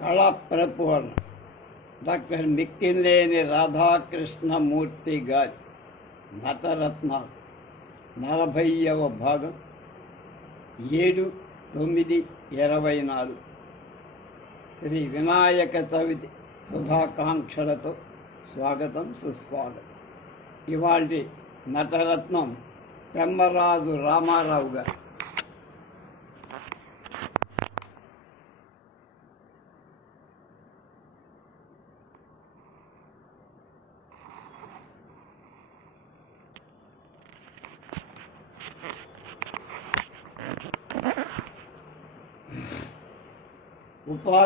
కళాప్రపూర్ణ. Doctor మిక్కిలేని Radhakrishnamurthy గారి నటరత్నాలు నలభైవ భాగం. ఏడు తొమ్మిది ఇరవై నాలుగు. శ్రీ వినాయక చవితి శుభాకాంక్షలతో స్వాగతం సుస్వాగతం. ఇవాళ నటరత్నం పెమ్మరాజు రామారావు గారు.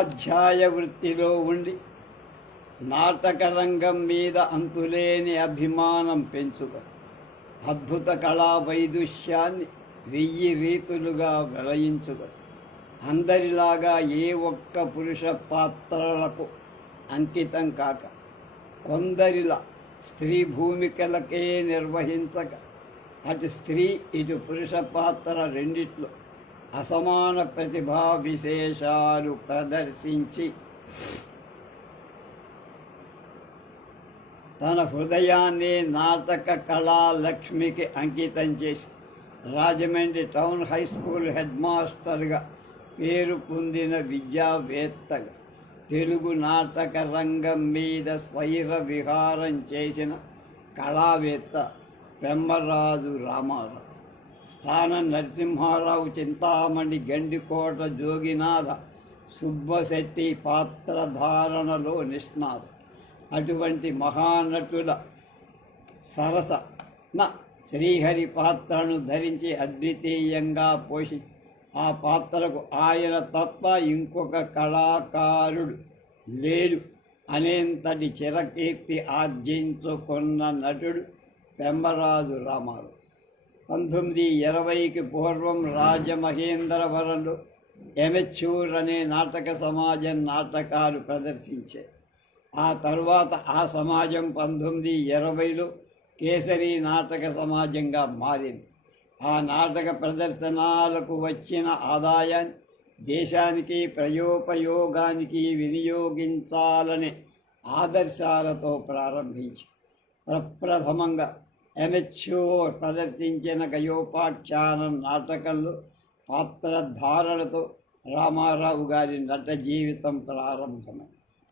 ఉపాధ్యాయ వృత్తిలో ఉండి నాటకరంగం మీద అంతులేని అభిమానం పెంచుక అద్భుత కళా వైదుష్యాన్ని వెయ్యి రీతులుగా వెలయించుక అందరిలాగా ఏ ఒక్క పురుష పాత్రలకు అంకితం కాక కొందరిలా స్త్రీ భూమికలకే నిర్వహించక అటు స్త్రీ ఇటు పురుష పాత్ర రెండిట్లో అసమాన ప్రతిభా విశేషాలు ప్రదర్శించి తన హృదయాన్ని నాటక కళా లక్ష్మికి అంకితం చేసి Rajahmundry town high school head మాస్టర్గా పేరు పొందిన విద్యావేత్తగా తెలుగు నాటక రంగం మీద స్వైర విహారం చేసిన కళావేత్త పెమ్మరాజు రామారావు. స్థానం నరసింహారావు చింతామణి గండికోట జోగినాథ సుబ్బశెట్టి పాత్రధారణలో నిష్ణాత. అటువంటి మహానటుల సరస నా శ్రీహరి పాత్రను ధరించి అద్వితీయంగా పోషి ఆ పాత్రకు ఆయన తప్ప ఇంకొక కళాకారుడు లేడు అనేంతటి చిరకీర్తి ఆర్జించుకున్న నటుడు పెంబరాజు రామారావు. పంతొమ్మిది ఇరవైకి పూర్వం రాజమహేంద్రవరంలో ఎమెచ్యూర్ అనే నాటక సమాజం నాటకాలు ప్రదర్శించాయి ఆ తరువాత ఆ సమాజం పంతొమ్మిది ఇరవైలో కేసరి నాటక సమాజంగా మారింది. ఆ నాటక ప్రదర్శనాలకు వచ్చిన ఆదాయాన్ని దేశానికి ప్రయోపయోగానికి వినియోగించాలనే ఆదర్శాలతో ప్రారంభించి. ప్రప్రథమంగా ఎమెచ్యూర్ ప్రదర్శించిన గయోపాఖ్యానం నాటకంలో పాత్రధారణతో రామారావు గారి నట జీవితం ప్రారంభమై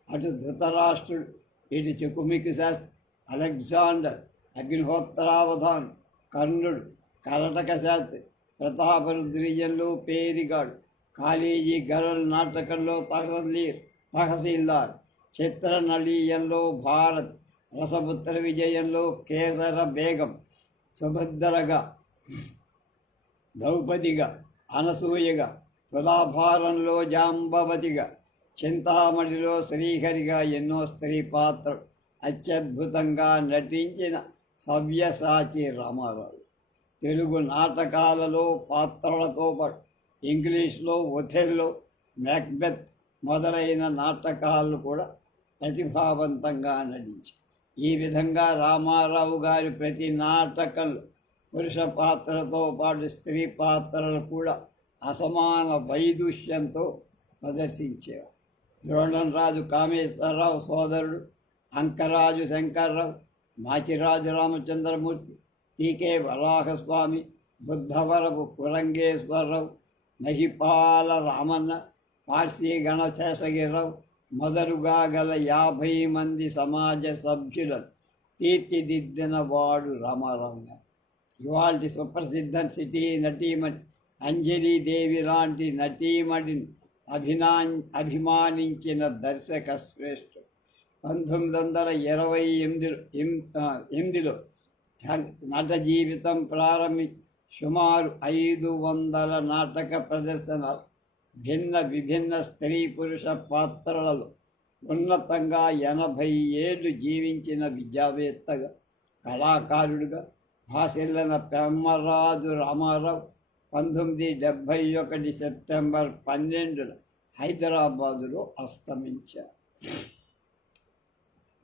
అటు ధృతరాష్ట్రుడు ఇటు చెకుమికి శాస్త్రి అలెగ్జాండర్ అగ్నిహోత్రావధాన్ కర్ణుడు కరటక శాస్త్రి ప్రతాపరుద్రీయంలో పేరిగాడు కాళీజీ గరల్ నాటకంలో తహసీల్ తహసీల్దార్ చిత్రనళీయంలో భారత్ రసపుత్ర విజయంలో కేసర బేగం సుభద్రగా ద్రౌపదిగా అనసూయగా తులాభారంలో జాంబవతిగా చింతామణిలో శ్రీహరిగా ఎన్నో స్త్రీ పాత్రలు అత్యద్భుతంగా నటించిన సవ్యసాచి రామారావు. తెలుగు నాటకాలలో పాత్రలతో పాటు ఇంగ్లీష్లో ఒథెల్లో మ్యాక్బెత్ మొదలైన నాటకాలు కూడా ప్రతిభావంతంగా నటించారు. ఈ విధంగా రామారావు గారి ప్రతి నాటకంలో పురుష పాత్రతో పాటు స్త్రీ పాత్రలు కూడా అసమాన వైదుష్యంతో ప్రదర్శించేవారు. ద్రోణంరాజు కామేశ్వరరావు సోదరుడు అంకరాజు శంకర్రావు మాచిరాజు రామచంద్రమూర్తి టీకే వరాహస్వామి బుద్ధవరపు కురంగేశ్వరరావు మహిపాల రామన్న పార్సీ గణశేషగిరిరావు మొదలుగా గల యాభై మంది సమాజ సభ్యులను తీర్చిదిద్దిన వాడు రామారావు ఇవాళ సుప్రసిద్ధ సిటీ నటీమణి అంజలీదేవి లాంటి నటీమణిని అభినా అభిమానించిన దర్శక శ్రేష్ఠుడు. పంతొమ్మిది వందల ఇరవై ఎనిమిదిలో ఎనిమిదిలో నట జీవితం ప్రారంభించి సుమారు ఐదు వందల నాటక ప్రదర్శనలు భిన్న విభిన్న స్త్రీ పురుష పాత్రలలో ఉన్నతంగా ఎనభై ఏళ్ళు జీవించిన విద్యావేత్తగా కళాకారుడుగా భాసిల్లన పెమ్మరాజు రామారావు పంతొమ్మిది డెబ్భై ఒకటి సెప్టెంబర్ పన్నెండున హైదరాబాదులో అస్తమించారు.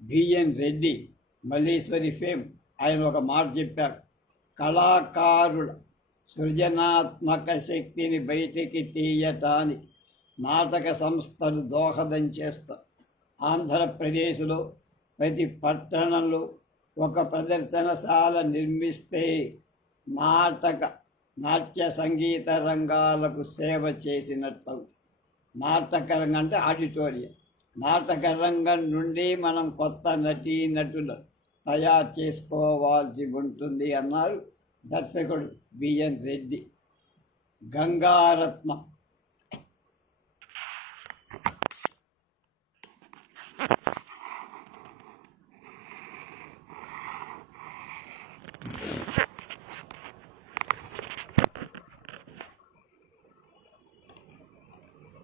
B N Reddy Malliswari fame ఆయన ఒక మాట చెప్పారు. కళాకారుడు సృజనాత్మక శక్తిని బయటికి తీయటానికి నాటక సంస్థలు దోహదం చేస్తారు ఆంధ్రప్రదేశ్లో ప్రతి పట్టణంలో ఒక ప్రదర్శనశాల నిర్మిస్తే నాటక నాట్య సంగీత రంగాలకు సేవ చేసినట్టు నాటక రంగం అంటే ఆడిటోరియం. నాటక రంగం నుండి మనం కొత్త నటీ నటులు తయారు చేసుకోవాల్సి ఉంటుంది అన్నారు దర్శకుడు బిఎన్ రెడ్డి. గంగారత్న.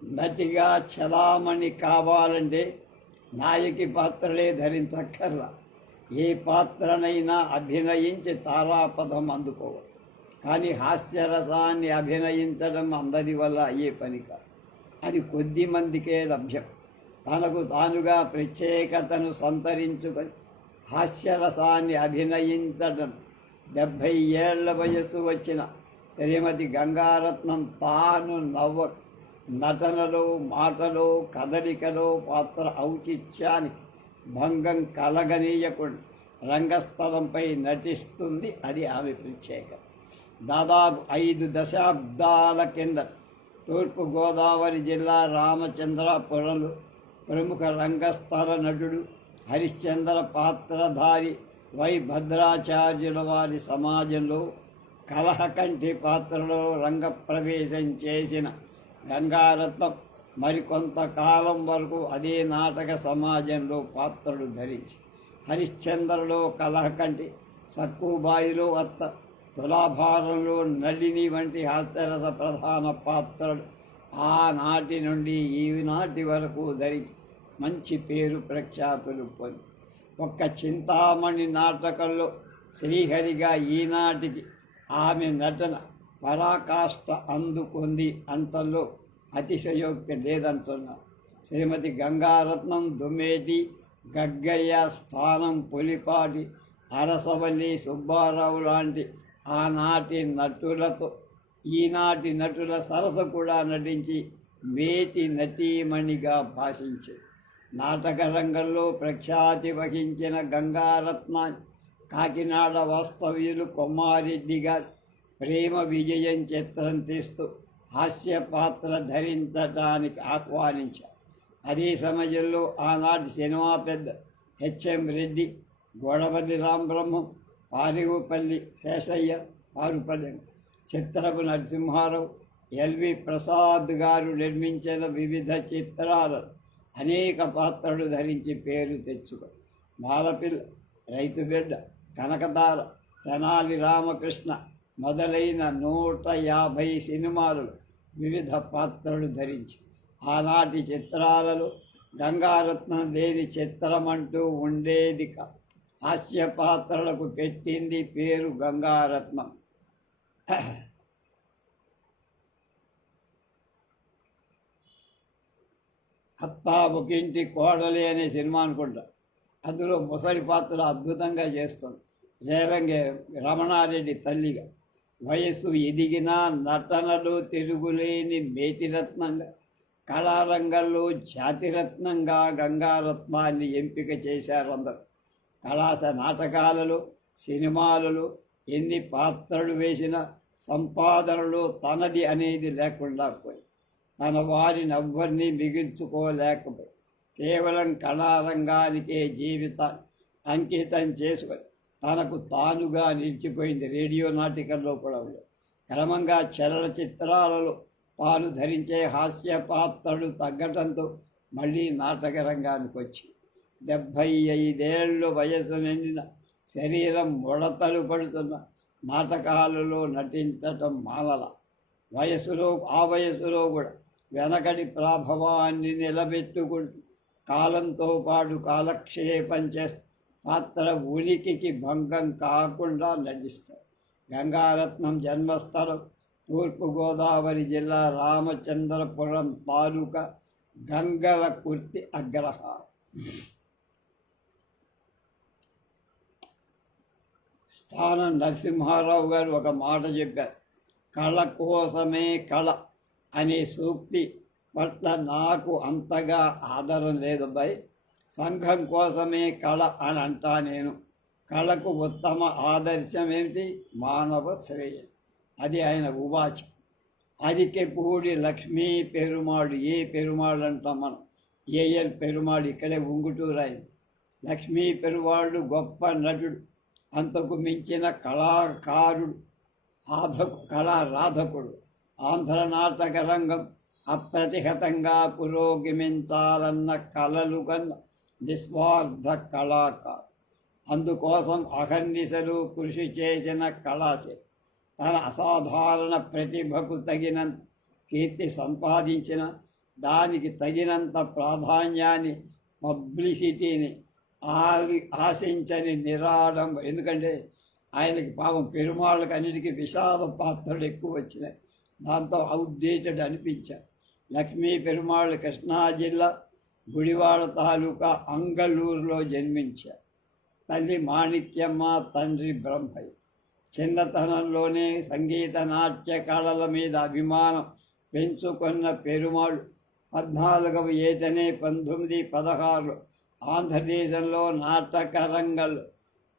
నటిగా చలామణి కావాలంటే నాయకి పాత్రలే ధరించక్కర్లా. ఏ పాత్రనైనా అభినయించి తారాపదం అందుకోవచ్చు కానీ హాస్యరసాన్ని అభినయించడం అందరి వల్ల అయ్యే పని కాదు. అది కొద్ది మందికే లభ్యం. తనకు తానుగా ప్రత్యేకతను సంతరించుకొని హాస్యరసాన్ని అభినయించడం డెబ్భై ఏళ్ళ వయస్సు వచ్చిన శ్రీమతి గంగారత్నం తాను నవ్వ నటనలో మాటలో కదలికలో పాత్ర ఔచిత్యానికి భంగం కలగనీయకుండా రంగస్థలంపై నటిస్తుంది. అది ఆమె ప్రత్యేకత. దాదాపు ఐదు దశాబ్దాల కింద తూర్పుగోదావరి జిల్లా రామచంద్రాపురంలో ప్రముఖ రంగస్థల నటుడు హరిశ్చంద్ర పాత్రధారి వై భద్రాచార్యుల వారి సమాజంలో కలహకంఠి పాత్రలో రంగప్రవేశం చేసిన గంగారత్నం మరికొంతకాలం వరకు అదే నాటక సమాజంలో పాత్రలు ధరించి హరిశ్చంద్రలో కలహకంటి సక్కుబాయిలో అత్త తులాభారంలో నళిని వంటి హాస్యరస ప్రధాన పాత్రలు ఆనాటి నుండి ఈనాటి వరకు ధరించి మంచి పేరు ప్రఖ్యాతులు పొంది. ఒక్క చింతామణి నాటకంలో శ్రీహరిగా ఈనాటికి ఆమె నటన పరాకాష్ట అందుకుంది అంటల్లో అతిశయోక్తి లేదంటున్నా శ్రీమతి గంగారత్నం దుమ్మేటి గగ్గయ్య స్థానం పులిపాటి అరసవల్లి సుబ్బారావు లాంటి ఆనాటి నటులతో ఈనాటి నటుల సరస కూడా నటించి మేటి నటీమణిగా భాషించే నాటక రంగంలో ప్రఖ్యాతి వహించిన గంగారత్న కాకినాడ వాస్తవ్యులు కొమ్మారెడ్డి గారు ప్రేమ విజయం చిత్రం తీస్తూ హాస్య పాత్ర ధరించడానికి ఆహ్వానించారు అదే సమయంలో ఆనాటి సినిమా పెద్ద H M Reddy Gudavalli Ramabrahmam Parigupalli Seshayya Parupalli Chitrapu Narasimharao L V Prasad garu నిర్మించిన వివిధ చిత్రాలు అనేక పాత్రలు ధరించి పేరు తెచ్చుకో బాలపిల్ల రైతు బిడ్డ కనకదార తెనాలి రామకృష్ణ మొదలైన నూట యాభై సినిమాలు వివిధ పాత్రలు ధరించి ఆనాటి చిత్రాలలో గంగారత్నం లేని చిత్రమంటూ ఉండేది కా హాస్య పాత్రలకు పెట్టింది పేరు గంగారత్నం. అత్తా ఒకింటి కోడలి అనే సినిమా అనుకుంటా. అందులో ముసలి పాత్ర అద్భుతంగా చేస్తుంది. రేలంగే రమణారెడ్డి తల్లిగా. వయస్సు ఎదిగిన నటనలో తిరుగులేని మేతిరత్నంగా కళారంగంలో జాతిరత్నంగా గంగారత్నాన్ని ఎంపిక చేశారు అందరు. కళాస నాటకాలలో సినిమాలలో ఎన్ని పాత్రలు వేసినా సంపాదనలో తనది అనేది లేకుండా పోయి తన వారిని ఎవ్వరినీ మిగిల్చుకోలేకపోయి కేవలం కళారంగానికే జీవితాన్ని అంకితం చేసుకొని తనకు తానుగా నిలిచిపోయింది రేడియో నాటికల్లో కూడా క్రమంగా చలనచిత్రాలలో తాను ధరించే హాస్య పాత్రలు తగ్గటంతో మళ్ళీ నాటక రంగానికి వచ్చి డెబ్భై ఐదేళ్ళు వయసు నిండిన శరీరం ముడతలు పడుతున్న నాటకాలలో నటించటం మానల. వయసులో ఆ వయసులో కూడా వెనకడి ప్రాభవాన్ని నిలబెట్టుకుంటూ కాలంతో పాటు కాలక్షేపం చేస్తూ పాత్ర ఉనికికి భంగం కాకుండా నటిస్తారు. గంగారత్నం జన్మస్థలం తూర్పుగోదావరి జిల్లా రామచంద్రపురం తాలూకా గంగల కుర్తి అగ్రహ స్థానం నరసింహారావు గారు ఒక మాట చెప్పారు. కళ కోసమే కళ అనే సూక్తి పట్ల నాకు అంతగా ఆదరణ బై సంఘం కోసమే కళ అని అంటా నేను. కళకు ఉత్తమ ఆదర్శం ఏమిటి మానవ శ్రేయ. అది ఆయన ఉవాచ అదికెపూడి లక్ష్మీ పెరుమాడు ఏ పెరుమాళ్ళు అంటాం మనం? ఏఎల్ పెరుమాడు ఇక్కడే ఉంగుటూరాయి లక్ష్మీ పెరుమాళ్ళు గొప్ప నటుడు. అంతకు మించిన కళాకారుడు. ఆధకు కళారాధకుడు. ఆంధ్ర నాటక రంగం అప్రతిహతంగా పురోగమించాలన్న కలలు కన్నా నిస్వార్థ కళాకారు అందుకోసం అహర్నిశలు కృషి చేసిన కళాశే. తన అసాధారణ ప్రతిభకు తగినంత కీర్తి సంపాదించిన దానికి తగినంత ప్రాధాన్యాన్ని పబ్లిసిటీని ఆశించని నిరాడం. ఎందుకంటే ఆయనకి పాపం పెరుమాళ్ళకి అన్నిటికీ విషాద పాత్రలు ఎక్కువ వచ్చినాయి. దాంతో అవుట్డేటెడ్ అనిపించారు. లక్ష్మీ పెరుమాళ్ళు కృష్ణా జిల్లా గుడివాడ తాలూకా అంగళూరులో జన్మించారు. తల్లి మాణిక్యమ్మ తండ్రి బ్రహ్మయ్య. చిన్నతనంలోనే సంగీత నాట్య కళల మీద అభిమానం పెంచుకున్న పెరుమాళ్ళు. పద్నాలుగవ ఏటనే పంతొమ్మిది పదహారు ఆంధ్రదేశంలో నాటకరంగంలో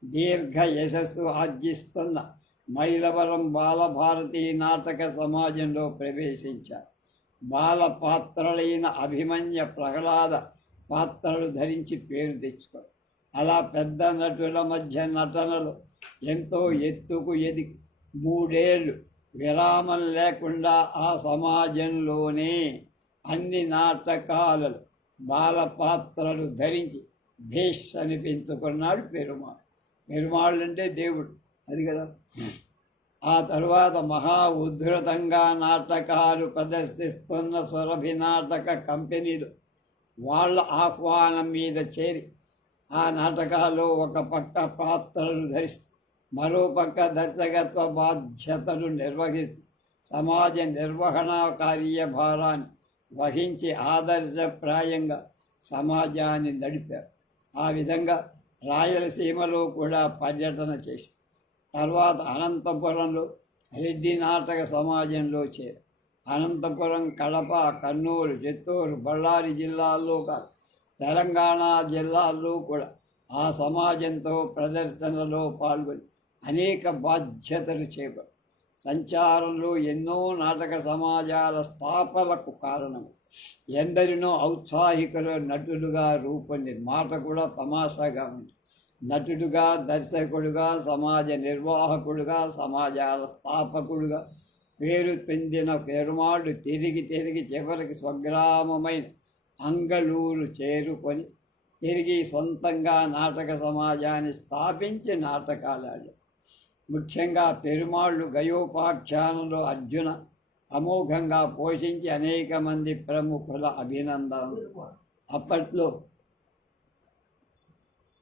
దీర్ఘ యశస్సు ఆర్జిస్తున్న మైలవరం బాలభారతి నాటక సమాజంలో ప్రవేశించారు. బాల పాత్రలైన అభిమన్య ప్రహ్లాద పాత్రలు ధరించి పేరు తెచ్చుకోరు. అలా పెద్ద నటుల మధ్య నటనలు ఎంతో ఎత్తుకు ఎదిగి మూడేళ్ళు విరామం లేకుండా ఆ సమాజంలోనే అన్ని నాటకాలలో బాల పాత్రలు ధరించి భేష్ అనిపించుకున్నాడు పెరుమాళ్. పెరుమాళ్ళు అంటే దేవుడు. అది కదా. ఆ తరువాత మహా ఉద్ధృతంగా నాటకాలు ప్రదర్శిస్తున్న సురభి నాటక కంపెనీలు వాళ్ళ ఆహ్వానం మీద చేరి ఆ నాటకాల్లో ఒక పక్క పాత్రలు ధరిస్తూ మరో పక్క దర్శకత్వ బాధ్యతలు నిర్వహిస్తూ సమాజ నిర్వహణ కార్యభారాన్ని వహించి ఆదర్శప్రాయంగా సమాజాన్ని నడిపారు. ఆ విధంగా రాయలసీమలో కూడా పర్యటన చేశారు. తర్వాత అనంతపురంలో రెడ్డి నాటక సమాజంలో చేరారు అనంతపురం కడప కర్నూలు చిత్తూరు బళ్ళారి జిల్లాల్లో కాదు తెలంగాణ జిల్లాల్లో కూడా ఆ సమాజంతో ప్రదర్శనలో పాల్గొని అనేక బాధ్యతలు చేపట్టారు సంచారంలో ఎన్నో నాటక సమాజాల స్థాపనకు కారణం. ఎందరినో ఔత్సాహికులు నటులుగా రూపొంది మాట కూడా తమాషాగా ఉంది. నటుడుగా దర్శకుడుగా సమాజ నిర్వాహకుడుగా సమాజాల స్థాపకుడుగా పేరు పొందిన పెరుమాళ్ళు తిరిగి తిరిగి చివరికి స్వగ్రామమైన అంగళూరు చేరుకొని తిరిగి సొంతంగా నాటక సమాజాన్ని స్థాపించి నాటకాలాడు ముఖ్యంగా పెరుమాళ్ళు గయోపాఖ్యానంలో అర్జున అమోఘంగా పోషించి అనేక మంది ప్రముఖుల అభినందన అప్పట్లో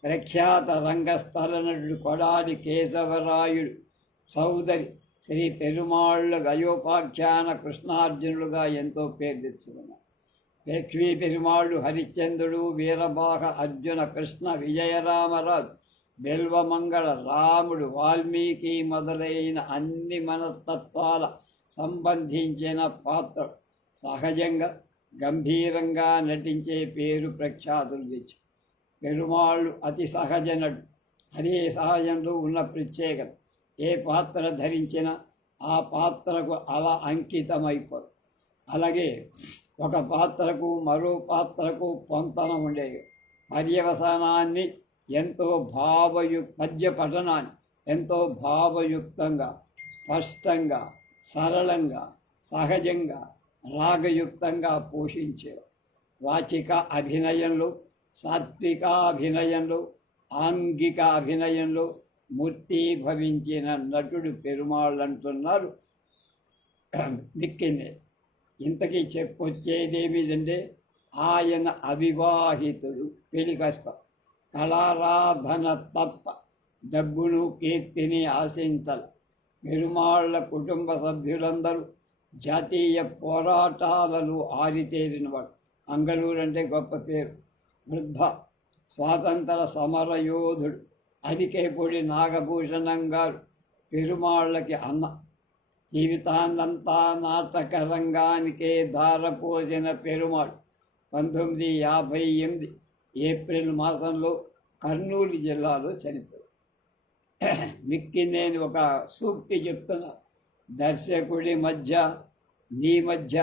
ప్రఖ్యాత రంగస్థల నటుడు కొడాలి కేశవరాయుడు సౌదరి శ్రీ పెరుమాళ్ళు గయోపాఖ్యాన కృష్ణార్జునులుగా ఎంతో పేరు తెచ్చుకున్నారు. లక్ష్మీ పెరుమాళ్ళు హరిశ్చంద్రుడు వీరబాహ అర్జున కృష్ణ విజయరామరాజు బెల్వమంగళ రాముడు వాల్మీకి మొదలైన అన్ని మనస్తత్వాల సంబంధించిన పాత్ర సహజంగా గంభీరంగా నటించే పేరు ప్రఖ్యాతులు తెచ్చు పెరుమాళ్ళు అతి సహజనడు. అదే సహజంలో ఉన్న ప్రత్యేకత. ఏ పాత్ర ధరించినా ఆ పాత్రకు అలా అంకితమైపోదు. అలాగే ఒక పాత్రకు మరో పాత్రకు పొంతన ఉండేది. పర్యవసానాన్ని ఎంతో భావయు పద్య పఠనాన్ని ఎంతో భావయుక్తంగా స్పష్టంగా సరళంగా సహజంగా రాగయుక్తంగా పోషించేవారు. వాచిక అభినయంలో సాత్వికాభినయంలో ఆంగికాభినయంలో ఆంగిక అభినయంలో మూర్తీభవించిన నటుడు పెరుమాళ్ళు అంటున్నారు ఇంతకీ చెప్పొచ్చేదేమిటంటే ఆయన అవివాహితుడు పెళ్ళికస్ప కళారాధన తప్ప డబ్బును కీర్తిని ఆశించాలి. పెరుమాళ్ళ కుటుంబ సభ్యులందరూ జాతీయ పోరాటాలలో ఆరితేరినవాడు అంగళూరు అంటే గొప్ప పేరు. వృద్ధ స్వాతంత్ర సమరయోధుడు అదికేపూడి నాగభూషణం గారు పెరుమాళ్ళకి అన్న జీవితాన్నంతా నాటక రంగానికే ధారపోసిన పెరుమాళ్ పంతొమ్మిది యాభై ఎనిమిది ఏప్రిల్ మాసంలో కర్నూలు జిల్లాలో చనిపోయాడు. మిక్కినేని ఒక సూక్తి చెప్తున్నా దర్శకుడి మధ్య నీ మధ్య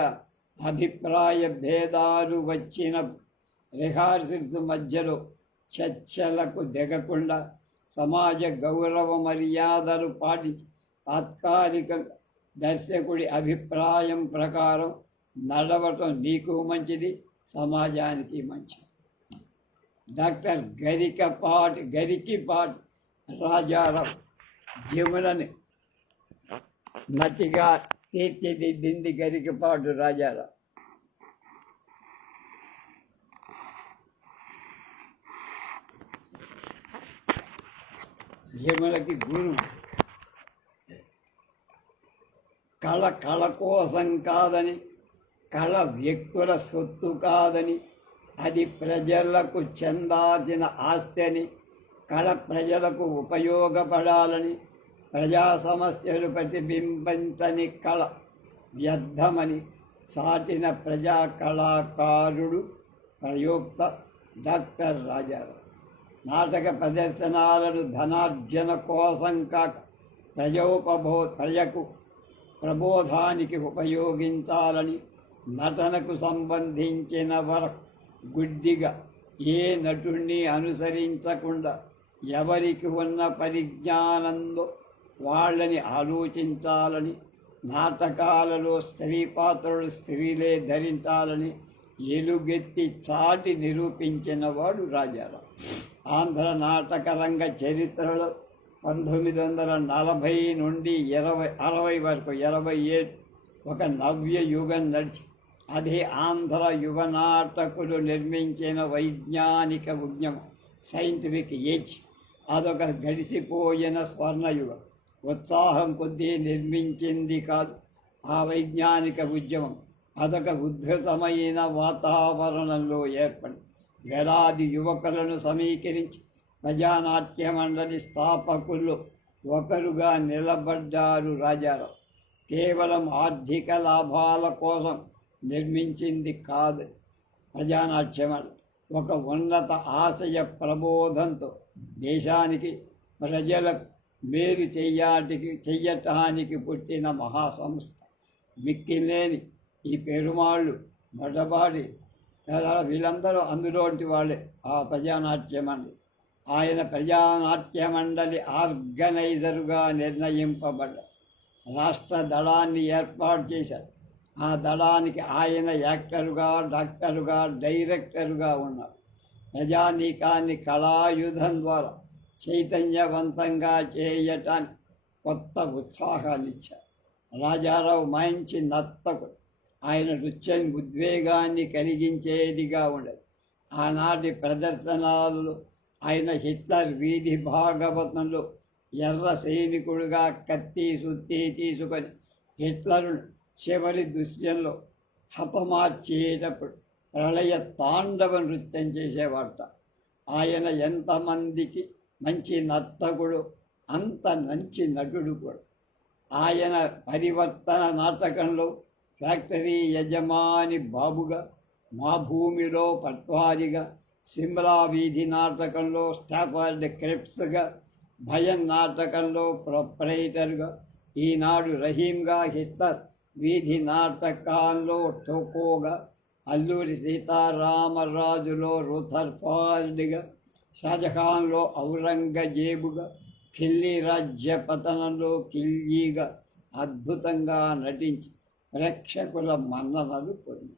అభిప్రాయ భేదాలు వచ్చిన రిహార్సల్స్ మధ్యలో చర్చలకు దిగకుండా సమాజ గౌరవ మర్యాదలు పాటించి తాత్కాలిక దర్శకుడి అభిప్రాయం ప్రకారం నడవటం నీకు మంచిది సమాజానికి మంచిది. డాక్టర్ గరికపాటి గరికిపాటి రాజారావు జీవులని మతిగా తీర్చిదిద్దింది గరికపాటు రాజారావు. జములకి గురు. కళ కళ కోసం కాదని కళ వ్యక్తుల సొత్తు కాదని అది ప్రజలకు చెందాల్సిన ఆస్తి అని కళ ప్రజలకు ఉపయోగపడాలని ప్రజా సమస్యలు ప్రతిబింబించని కళ వ్యర్థమని సాటిన ప్రజా కళాకారుడు ప్రయోక్త డాక్టర్ రాజారావు. నాటక ప్రదర్శనాలను ధనార్జన కోసం కాక ప్రజోపబో ప్రజకు ప్రబోధానికి ఉపయోగించాలని నటనకు సంబంధించిన వరకు గుడ్డిగా ఏ నటుణ్ణి అనుసరించకుండా ఎవరికి ఉన్న పరిజ్ఞానంలో వాళ్ళని ఆలోచించాలని నాటకాలలో స్త్రీ పాత్రలు స్త్రీలే ధరించాలని ఎలుగెత్తి చాటి నిరూపించిన వాడు రాజారావు ఆంధ్ర నాటక రంగ చరిత్రలో పంతొమ్మిది వందల నలభై నుండి ఇరవై అరవై వరకు ఇరవై ఏడు ఒక నవ్య యుగం నడిచి అది ఆంధ్ర యువ నాటకులు నిర్మించిన వైజ్ఞానిక ఉద్యమం సైంటిఫిక్ ఏజ్ అదొక గడిసిపోయిన స్వర్ణయుగం. ఉత్సాహం కొద్దీ నిర్మించింది కాదు ఆ వైజ్ఞానిక ఉద్యమం. అదొక ఉద్ధృతమైన వాతావరణంలో ఏర్పడి వేలాది యువకులను సమీకరించి ప్రజానాట్య మండలి స్థాపకులు ఒకరుగా నిలబడ్డారు రాజారావు. కేవలం ఆర్థిక లాభాల కోసం నిర్మించింది కాదు ప్రజానాట్యమని ఒక ఉన్నత ఆశయ ప్రబోధంతో దేశానికి ప్రజలకు మేలు చెయ్యాటికి చెయ్యటానికి పుట్టిన మహాసంస్థ మిక్కిలేని ఈ పెరుమాళ్ళు మొడబాడి వీళ్ళందరూ అందులోంటి వాళ్ళే. ఆ ప్రజానాట్య మండలి ఆయన ప్రజానాట్య మండలి ఆర్గనైజరుగా నిర్ణయింపబడ్డారు రాష్ట్ర దళాన్ని ఏర్పాటు చేశారు. ఆ దళానికి ఆయన యాక్టరుగా డాక్టరుగా డైరెక్టరుగా ఉన్నారు. ప్రజానీకాన్ని కళాయుధం ద్వారా చైతన్యవంతంగా చేయటానికి కొత్త ఉత్సాహాన్ని ఇచ్చారు రాజారావు మంచి నర్తకుడు. ఆయన నృత్యం ఉద్వేగాన్ని కలిగించేదిగా ఉండదు. ఆనాటి ప్రదర్శనలు ఆయన హిట్లర్ వీధి భాగవతంలో ఎర్ర సైనికుడుగా కత్తి సుత్తి తీసుకొని హిట్లరును చివరి దృశ్యంలో హతమార్చేటప్పుడు ప్రళయ తాండవ నృత్యం చేసేవాట ఆయన ఎంతమందికి మంచి నర్తకుడు అంత మంచి నటుడు కూడా. ఆయన పరివర్తన నాటకంలో ఫ్యాక్టరీ యజమాని బాబుగా మా భూమిలో పట్వారిగా సిమ్లా వీధి నాటకంలో స్టాఫర్డ్ క్రిప్స్గా భయం నాటకంలో ప్రొపరేటర్గా ఈనాడు రహీంగా హిట్లర్ వీధి నాటకాల్లో టోకోగా అల్లూరి సీతారామరాజులో రుథర్ఫార్డ్గా షాజహాన్లో ఔరంగజేబుగా ఢిల్లీ రాజ్య పతనంలో ఖిల్జీగా అద్భుతంగా నటించి ప్రేక్షకుల మన్ననలు పొంది.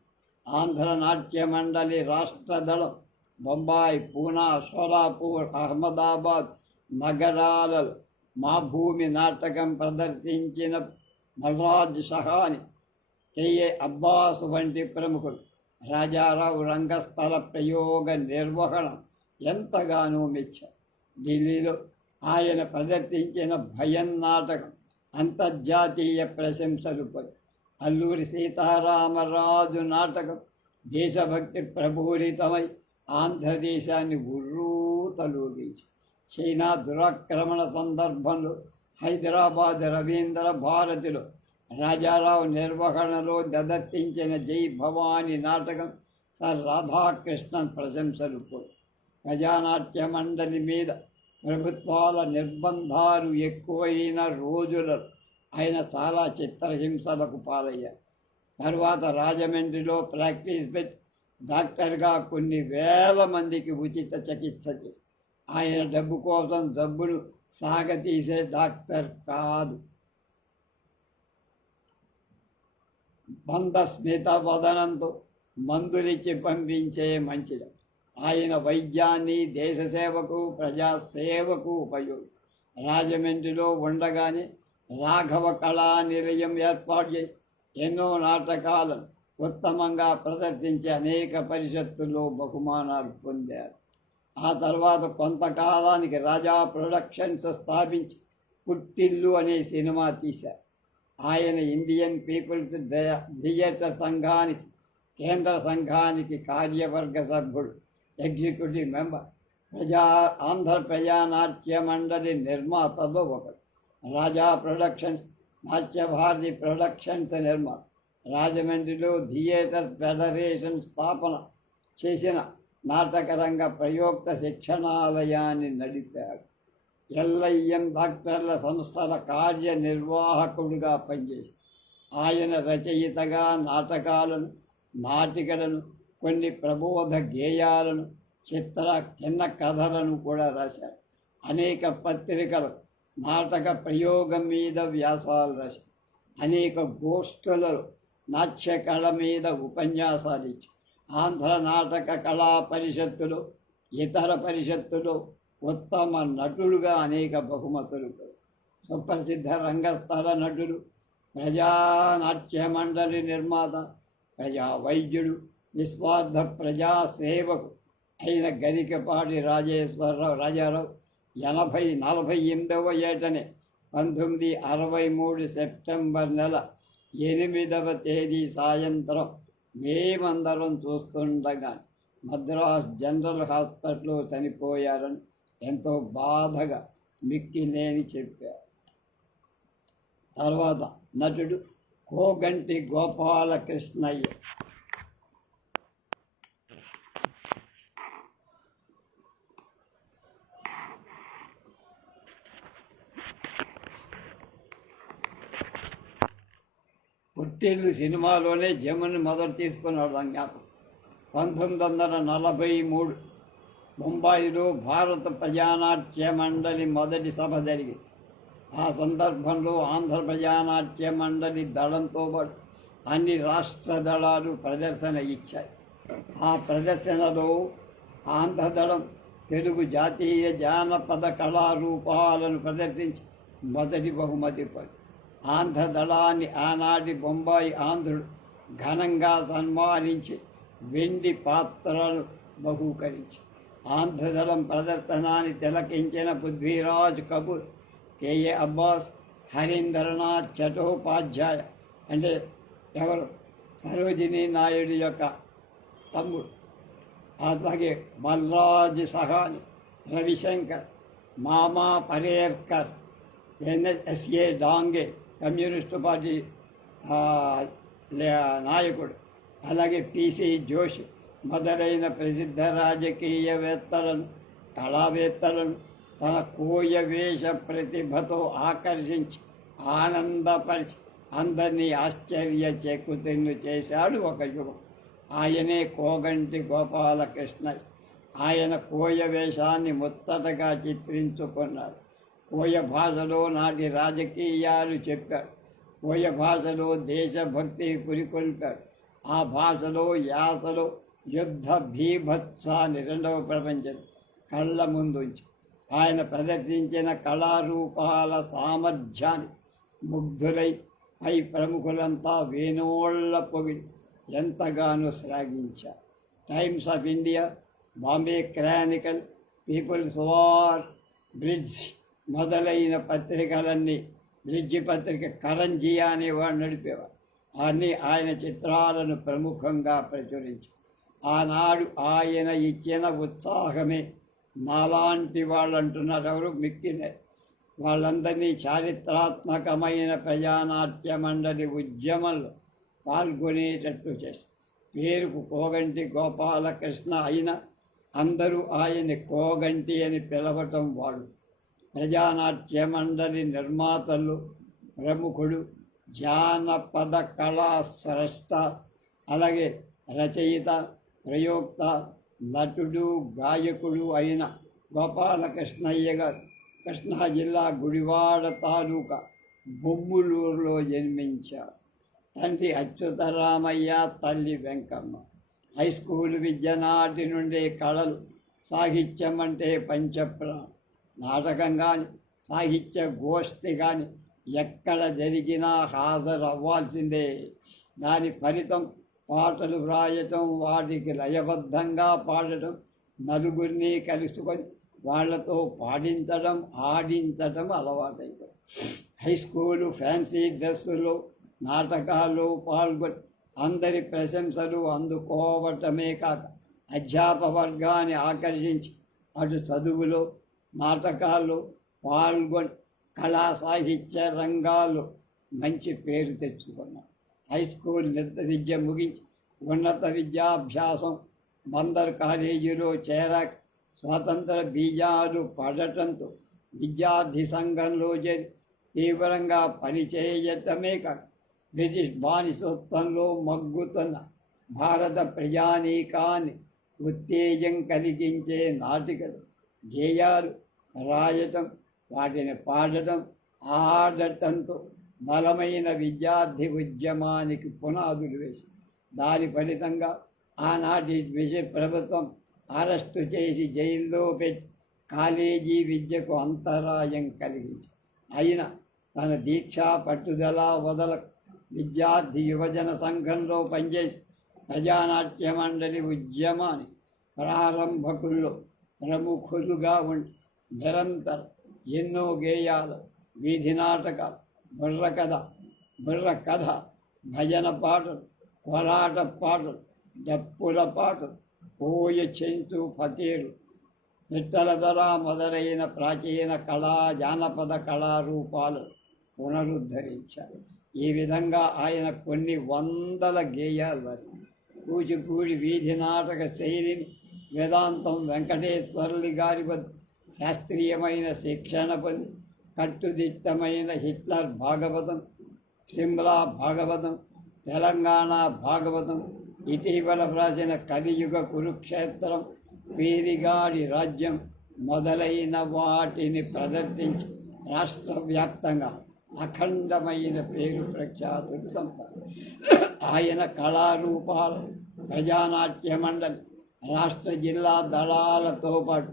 ఆంధ్ర నాట్య మండలి రాష్ట్ర దళం బొంబాయి పూనా సోలాపూర్ అహ్మదాబాద్ నగరాలలో మా భూమి నాటకం ప్రదర్శించిన నలరాజ్ షహాని కెఏ అబ్బాస్ వంటి ప్రముఖులు. రాజారావు రంగస్థల ప్రయోగ నిర్వహణ ఎంతగానో మెచ్చారు. ఢిల్లీలో ఆయన ప్రదర్శించిన భయం నాటకం అంతర్జాతీయ ప్రశంసలు పొంది. అల్లూరి సీతారామరాజు నాటకం దేశభక్తి ప్రభూరితమై ఆంధ్రదేశాన్ని ఉర్రూతలూగించి చైనా దురాక్రమణ సందర్భంలో హైదరాబాద్ రవీంద్ర భారతిలో రాజారావు నిర్వహణలో దదర్శించిన జై భవాని నాటకం సర్ రాధాకృష్ణన్ ప్రశంసలు ప్రజానాట్య మండలి మీద ప్రభుత్వాల నిర్బంధాలు ఎక్కువైన రోజులలో ఆయన చాలా చిత్రహింసలకు పాలయ్యారు తర్వాత రాజమండ్రిలో ప్రాక్టీస్ పెట్టి డాక్టర్గా కొన్ని వేల మందికి ఉచిత చికిత్స చేసి ఆయన డబ్బు కోసం డబ్బులు సాగతీసే డాక్టర్ కాదు. బంధస్మిత వదనంతో మందులిచ్చి పంపించే మంచిది. ఆయన వైద్యాన్ని దేశ సేవకు ప్రజాసేవకు ఉపయోగం రాజమండ్రిలో ఉండగానే రాఘవ కళా నిలయం ఏర్పాటు చేసి ఎన్నో నాటకాలను ఉత్తమంగా ప్రదర్శించి అనేక పరిషత్తుల్లో బహుమానాలు పొందారు. ఆ తర్వాత కొంతకాలానికి రాజా ప్రొడక్షన్స్ స్థాపించి పుట్టిల్లు అనే సినిమా తీశారు. ఆయన ఇండియన్ పీపుల్స్ థియేటర్ సంఘానికి కేంద్ర సంఘానికి కార్యవర్గ సభ్యుడు ఎగ్జిక్యూటివ్ మెంబర్ ప్రజా ఆంధ్ర ప్రజానాట్య మండలి నిర్మాతలో ఒకడు. రాజా ప్రొడక్షన్స్ నాట్యభారతి ప్రొడక్షన్స్ నిర్మాణ రాజమండ్రిలో థియేటర్ ఫెడరేషన్ స్థాపన చేసిన నాటకరంగ ప్రయోక్త శిక్షణాలయాన్ని నడిపాడు. ఎల్ఐఎం డాక్టర్ల సంస్థల కార్యనిర్వాహకుడిగా పనిచేసి ఆయన రచయితగా నాటకాలను నాటికలను కొన్ని ప్రబోధ గేయాలను చిత్ర చిన్న కథలను కూడా రాశారు అనేక పత్రికలు నాటక ప్రయోగం మీద వ్యాసాలు రాసి అనేక గోష్ఠులలో నాట్యకళ మీద ఉపన్యాసాలు ఇచ్చి ఆంధ్ర నాటక కళా పరిషత్తులో ఇతర పరిషత్తులో ఉత్తమ నటులుగా అనేక బహుమతులు సుప్రసిద్ధ రంగస్థల నటుడు ప్రజానాట్య మండలి నిర్మాత ప్రజా వైద్యుడు నిస్వార్థ ప్రజాసేవకు అయిన గరికపాటి రాజేశ్వరరావు రాజారావు ఎనభై నలభై ఎనిమిదవ ఏటనే. పంతొమ్మిది అరవై మూడు సెప్టెంబర్ నెల ఎనిమిదవ తేదీ సాయంత్రం మేమందరం చూస్తుండగా మద్రాస్ జనరల్ హాస్పిటల్లో చనిపోయారని ఎంతో బాధగా మిక్కిలేని చెప్పారు తర్వాత నటుడు కోగంటి గోపాలకృష్ణయ్య పుట్టిల్లు సినిమాలోనే జముని మొదలు తీసుకున్నాడు రంగం పంతొమ్మిది వందల నలభై మూడు ముంబాయిలో భారత ప్రజానాట్య మండలి మొదటి సభ జరిగింది. ఆ సందర్భంలో ఆంధ్ర ప్రజానాట్య మండలి దళంతో పాటు అన్ని రాష్ట్ర దళాలు ప్రదర్శన ఇచ్చాయి. ఆ ప్రదర్శనలో ఆంధ్రదళం తెలుగు జాతీయ జానపద కళారూపాలను ప్రదర్శించి మొదటి బహుమతి పొంది ఆంధ్ర దళాన్ని ఆనాటి బొంబాయి ఆంధ్రుడు ఘనంగా సన్మానించి వెండి పాత్రలు బహూకరించి ఆంధ్రదళం ప్రదర్శనాన్ని తిలకించిన పృథ్వీరాజ్ కపూర్ కేఏ అబ్బాస్ హరీంద్రనాథ్ చటోపాధ్యాయ అంటే ఎవరు? సరోజిని నాయుడు యొక్క తమ్ముడు. అలాగే Balraj Sahni Ravishankar Mama Warerkar N S A Dange communist party లే- నాయకుడు అలాగే పిసి జోషి మొదలైన ప్రసిద్ధ రాజకీయవేత్తలను కళావేత్తలను తన కోయ వేష ప్రతిభతో ఆకర్షించి ఆనందపరిచి అందరినీ ఆశ్చర్య చెక్కుతిన్ను చేశాడు ఒక యుగం ఆయనే కోగంటి గోపాలకృష్ణ ఆయన కోయ వేషాన్ని ముచ్చటగా చిత్రించుకున్నాడు. కోయ భాషలో నాటి రాజకీయాలు చెప్పాడు కోయ భాషలో దేశభక్తి పురికొల్పాడు ఆ భాషలో యాసలో యుద్ధ భీభత్సాన్ని రెండవ ప్రపంచం కళ్ళ ముందుంచి ఆయన ప్రదర్శించిన కళారూపాల సామర్థ్యాన్ని ముగ్ధులై పై ప్రముఖులంతా వేణోళ్ళ పొగిడి ఎంతగానో శ్లాఘించారు. Times of India Bombay Chronicle People's War Bridge మొదలైన పత్రికలన్నీ బ్రిడ్జి పత్రిక కరంజియా అనేవాడు నడిపేవాడు. అన్ని ఆయన చిత్రాలను ప్రముఖంగా ప్రచురించి ఆనాడు ఆయన ఇచ్చిన ఉత్సాహమే నాలాంటి వాళ్ళు అంటున్నారు ఎవరు? మిక్కినే. వాళ్ళందరినీ చారిత్రాత్మకమైన ప్రజానాట్య మండలి ఉద్యమంలో పాల్గొనేటట్టు చేస్తారు పేరుకు కోగంటి గోపాలకృష్ణ అయిన అందరూ ఆయన్ని కోగంటి అని పిలవటం వాడు ప్రజానాట్య మండలి నిర్మాతలు ప్రముఖుడు జానపద కళా స్రష్ట అలాగే రచయిత ప్రయోక్త నటుడు గాయకుడు అయిన గోపాలకృష్ణయ్య గారు. కృష్ణా జిల్లా గుడివాడ తాలూకా బొమ్ములూరులో జన్మించారు. తండ్రి అచ్యుతరామయ్య తల్లి వెంకమ్మ. హై స్కూల్ విద్య నాటి నుండే కళలు సాహిత్యం అంటే పంచప్రాణం. నాటకం కానీ సాహిత్య గోష్ఠి కానీ ఎక్కడ జరిగినా హాజరు అవ్వాల్సిందే దాని ఫలితం పాటలు వ్రాయటం వాటికి లయబద్ధంగా పాడటం నలుగురిని కలుసుకొని వాళ్ళతో పాడించడం ఆడించడం అలవాటైపోయింది. హై స్కూలు ఫ్యాన్సీ డ్రెస్సులు నాటకాలు పాల్గొని అందరి ప్రశంసలు అందుకోవటమే కాక అధ్యాప వర్గాన్ని ఆకర్షించి అటు చదువులో నాటకాలు పాల్గొని కళా సాహిత్య రంగాల్లో మంచి పేరు తెచ్చుకున్నాడు హై స్కూల్ విద్య ముగించి ఉన్నత విద్యాభ్యాసం బందర్ కాలేజీలో చేరాక స్వాతంత్ర బీజాలు పడటంతో విద్యార్థి సంఘంలో చేరి తీవ్రంగా పనిచేయటమే కాక బ్రిటిష్ బానిసత్వంలో మగ్గుతున్న భారత ప్రజానీకాన్ని ఉత్తేజం కలిగించే నాటికలు గేయాలు రాయటం వాటిని పాడటం ఆడటంతో బలమైన విద్యార్థి ఉద్యమానికి పునాదులు వేసి దాని ఫలితంగా ఆనాటి విజయ ప్రభుత్వం అరెస్టు చేసి జైల్లో పెట్టి కాలేజీ విద్యకు అంతరాయం కలిగించి అయినా తన దీక్ష పట్టుదల వదల విద్యార్థి యువజన సంఘంలో పనిచేసి ప్రజానాట్య మండలి ఉద్యమాన్ని ప్రారంభకుల్లో ప్రముఖులుగా ఉండి నిరంతర ఎన్నో గేయాలు వీధి నాటకాలు బుర్ర కథ బుర్ర కథ భజన పాటలు కోలాట పాటలు డప్పుల పాటలు పోయ చెంచు ఫతీరు విట్టల ధర మొదలైన ప్రాచీన కళా జానపద కళారూపాలు పునరుద్ధరించారు. ఈ విధంగా ఆయన కొన్ని వందల గేయాలు రాశారు. కూచిపూడి వీధి నాటక శైలిని వేదాంతం వెంకటేశ్వరులు గారి వద్ద శాస్త్రీయమైన శిక్షణ పని కట్టుదిట్టమైన హిట్లర్ భాగవతం సిమ్లా భాగవతం తెలంగాణ భాగవతం ఇటీవల వ్రాసిన కలియుగ కురుక్షేత్రం వీరిగాడి రాజ్యం మొదలైన వాటిని ప్రదర్శించి రాష్ట్ర వ్యాప్తంగా అఖండమైన పేరు ప్రఖ్యాతులు సంపాద ఆయన కళారూపాలు ప్రజానాట్య మండలి రాష్ట్ర జిల్లా దళాలతో పాటు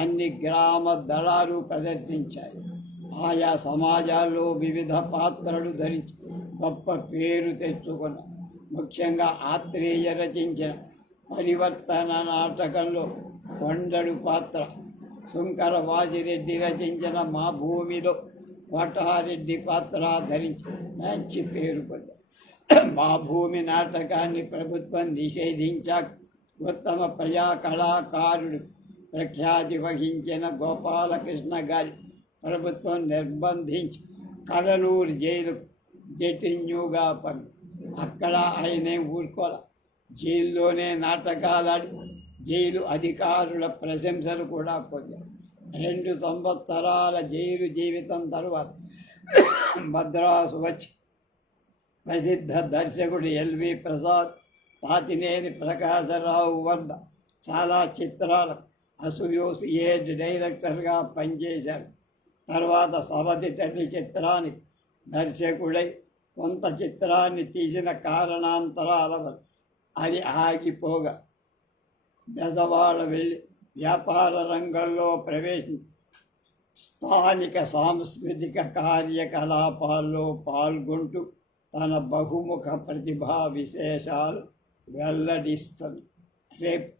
అన్ని గ్రామ దళాలు ప్రదర్శించాయి. ఆయా సమాజాల్లో వివిధ పాత్రలు ధరించి గొప్ప పేరు తెచ్చుకున్న ముఖ్యంగా ఆత్రేయ రచించిన పరివర్తన నాటకంలో కొండడు పాత్ర శంకర వాజిరెడ్డి రచించిన మా భూమిలో కోటారెడ్డి పాత్ర ధరించి మంచి పేరు పొందారు. మా భూమి నాటకాన్ని ప్రభుత్వం నిషేధించాక ఉత్తమ ప్రజా కళాకారుడు ప్రఖ్యాతి వహించిన గోపాలకృష్ణ గారి ప్రభుత్వం నిర్బంధించి కడలూరు జైలు జటిన్యూగా పని అక్కడ ఆయనే ఊరుకోలే. జైల్లోనే నాటకాలాడి జైలు అధికారుల ప్రశంసలు కూడా పొందారు. రెండు సంవత్సరాల జైలు జీవితం తరువాత మద్రాసు వచ్చి ప్రసిద్ధ దర్శకుడు ఎల్వి ప్రసాద్ పాతినేని ప్రకాశరావు వద్ద చాలా చిత్రాలు అసోసియేట్ డైరెక్టర్గా పనిచేశారు తర్వాత సవతి తల్లి చిత్రాన్ని దర్శకుడై కొంత చిత్రాన్ని తీసిన కారణాంతరాల అది ఆగిపోగా. బెజవాడ వెళ్ళి వ్యాపార రంగంలో ప్రవేశం స్థానిక సాంస్కృతిక కార్యకలాపాల్లో పాల్గొంటూ తన బహుముఖ ప్రతిభా విశేషాలు వెల్లడిస్తుంది. రేపు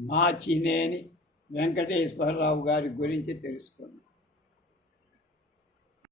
మాచినేని వెంకటేశ్వరరావు గారి గురించి తెలుసుకుందాం.